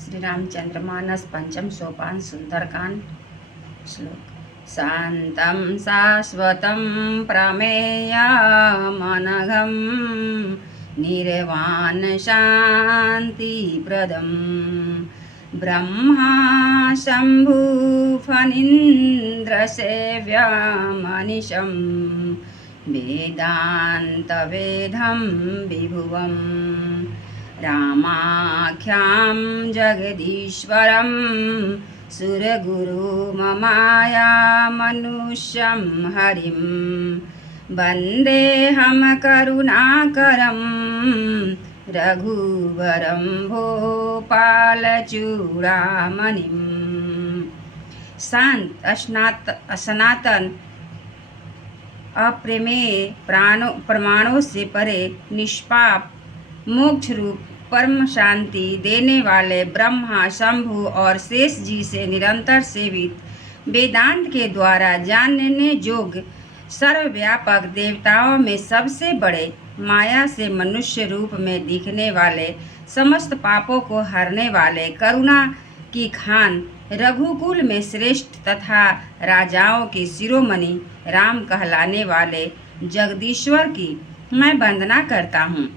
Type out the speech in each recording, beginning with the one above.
श्री रामचंद्र मानस पंचम सोपान सुंदरकांड श्लोक। शांतं शाश्वतं प्रमेयमनघं निर्वाण शान्तिप्रदं ब्रह्मा शम्भुफणीन्द्रसेव्यमनिशं वेदान्तवेदं विभुवम् रामाख्यां जगदीश्वरं सुरगुरुममायामनुष्यं हरिं वन्देऽहं करुणाकरं रघुवरं भूपालचूडामणिं। शांत सनातन अप्रमेय प्रमाणों से परे निष्पाप मोक्ष रूप परम शांति देने वाले ब्रह्मा शंभु और शेष जी से निरंतर सेवित वेदांत के द्वारा जानने योग्य सर्वव्यापक देवताओं में सबसे बड़े माया से मनुष्य रूप में दिखने वाले समस्त पापों को हरने वाले करुणा की खान रघुकुल में श्रेष्ठ तथा राजाओं के शिरोमणि राम कहलाने वाले जगदीश्वर की मैं वंदना करता हूँ।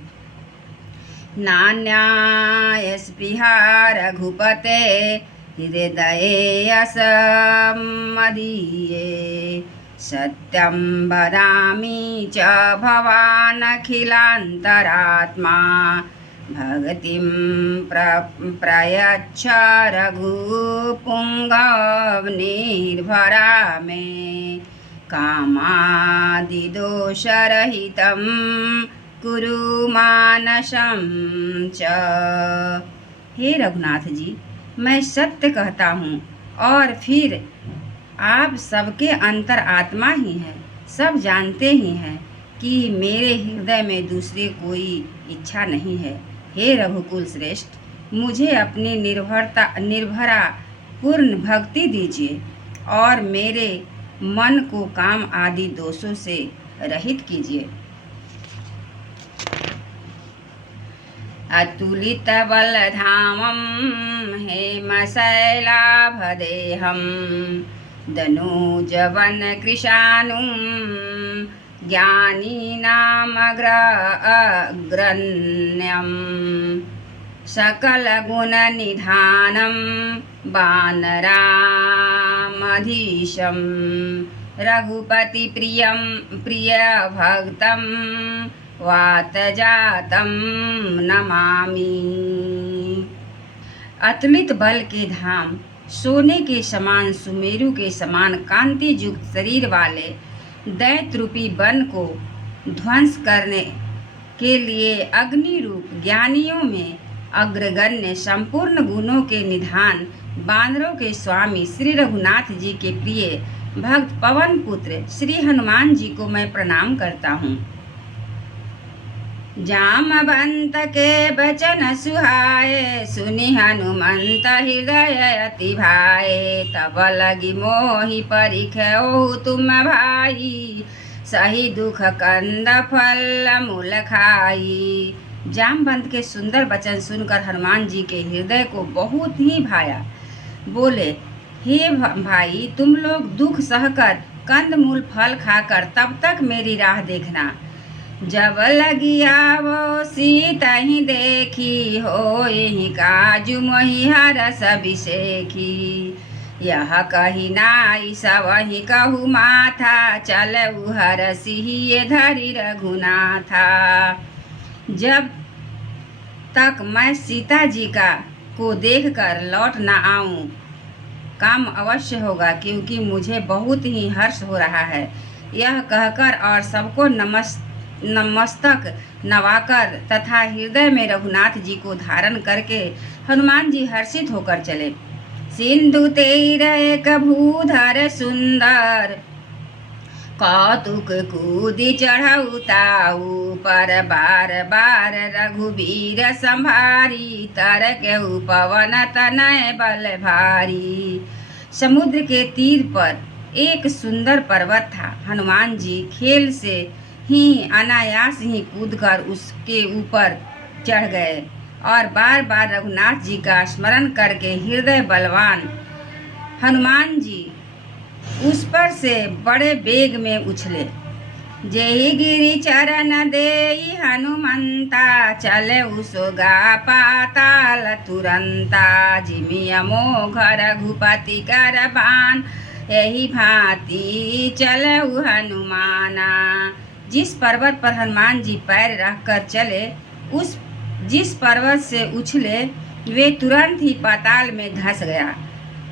नान्याय स्पृहा रघुपते हृदये असमदीये सत्यं वदामि च भवान् अखिलान्तरात्मा भगतिं प्रयच्छ रघुपुङ्गवनिर्भरा मे कामादिदोषरहितं कुरु मानसं च। हे रघुनाथ जी, मैं सत्य कहता हूँ और फिर आप सबके अंतर आत्मा ही हैं। सब जानते ही हैं कि मेरे हृदय में दूसरी कोई इच्छा नहीं है। हे रघुकुल श्रेष्ठ, मुझे अपनी निर्भरा पूर्ण भक्ति दीजिए और मेरे मन को काम आदि दोषों से रहित कीजिए। अतुलित बलधामं हेमशैलाभदेहं दनूजवन कृशानुं ज्ञानीनामग्रगण्यं सकलगुणनिधानं वानरामधीशं रघुपतिप्रियं प्रियभक्तं वातजातं नमामि। अतुलित बल के धाम, सोने के समान सुमेरु के समान कांति युक्त शरीर वाले दैत्य रूपी वन को ध्वंस करने के लिए अग्नि रूप ज्ञानियों में अग्रगण्य संपूर्ण गुणों के निधान बानरों के स्वामी श्री रघुनाथ जी के प्रिय भक्त पवन पुत्र श्री हनुमान जी को मैं प्रणाम करता हूँ। जामवंत के बचन सुहाए सुनि हनुमंत हृदय अति भाए तब लगी मोहि परिख्यो तुम भाई सही दुख कंद फल मूल खाई। जामवंत के सुंदर वचन सुनकर हनुमान जी के हृदय को बहुत ही भाया। बोले, हे भाई, तुम लोग दुख सहकर कंद मूल फल खाकर तब तक मेरी राह देखना। जब लगी आवो सीता ही देखी हो यही काजू मोहि हरस अभिषेखी। यह कही नाई सब वही कहू माथा चल हरसी ये धरी रघुनाथा। जब तक मैं सीता जी को देखकर लौट न आऊं काम अवश्य होगा, क्योंकि मुझे बहुत ही हर्ष हो रहा है। यह कहकर और सबको नमस्तक नवाकर तथा हृदय में रघुनाथ जी को धारण करके हनुमान जी हर्षित होकर चले। सिंधु तीर एक भूधर सुंदर कौतुक कूदी चढ़ऊ ताऊ पर बार बार रघुबीर संभारी तर के पवन तनय बल भारी। समुद्र के तीर पर एक सुंदर पर्वत था। हनुमान जी खेल से ही अनायास ही कूदकर उसके ऊपर चढ़ गए और बार बार रघुनाथ जी का स्मरण करके हृदय बलवान हनुमान जी उस पर से बड़े वेग में उछले। जेहि गिरि चरण देई हनुमंता, चले उसोगा पाताल तुरंता। जिमिया मोघ रघुपति कर बान, यही भांति चलऊ हनुमाना। जिस पर्वत पर हनुमान जी पैर रखकर चले, उस जिस पर्वत से उछले वे तुरंत ही पाताल में धंस गया।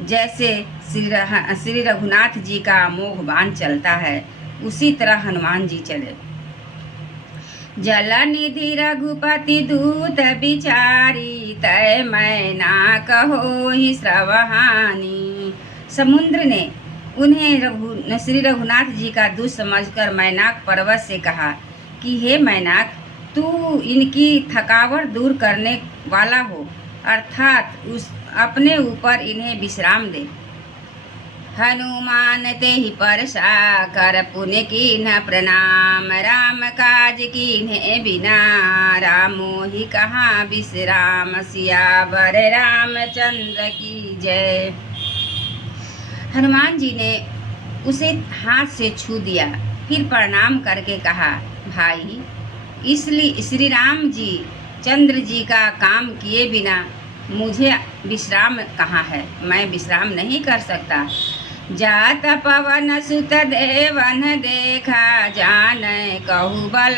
जैसे श्री रघुनाथ जी का अमोघ बाण चलता है, उसी तरह हनुमान जी चले। जल निधि रघुपति दूत बिचारी, तय मैना कहो ही श्रवहानी। समुद्र ने उन्हें श्री रघुनाथ जी का दूत समझकर मैनाक पर्वत से कहा कि हे मैनाक, तू इनकी थकावट दूर करने वाला हो, अर्थात अपने ऊपर इन्हें विश्राम दे। हनुमान ते ही परसा कर पुण्य कीन्ह प्रणाम, राम काज कीन्हे बिना रामो ही कहाँ विश्राम। सियावर रामचंद्र की जय। हनुमान जी ने उसे हाथ से छू दिया, फिर प्रणाम करके कहा, भाई, इसलिए श्री राम जी चंद्र जी का काम किए बिना मुझे विश्राम कहाँ है, मैं विश्राम नहीं कर सकता। जात पवन सुत देवन देखा, जान कहु बल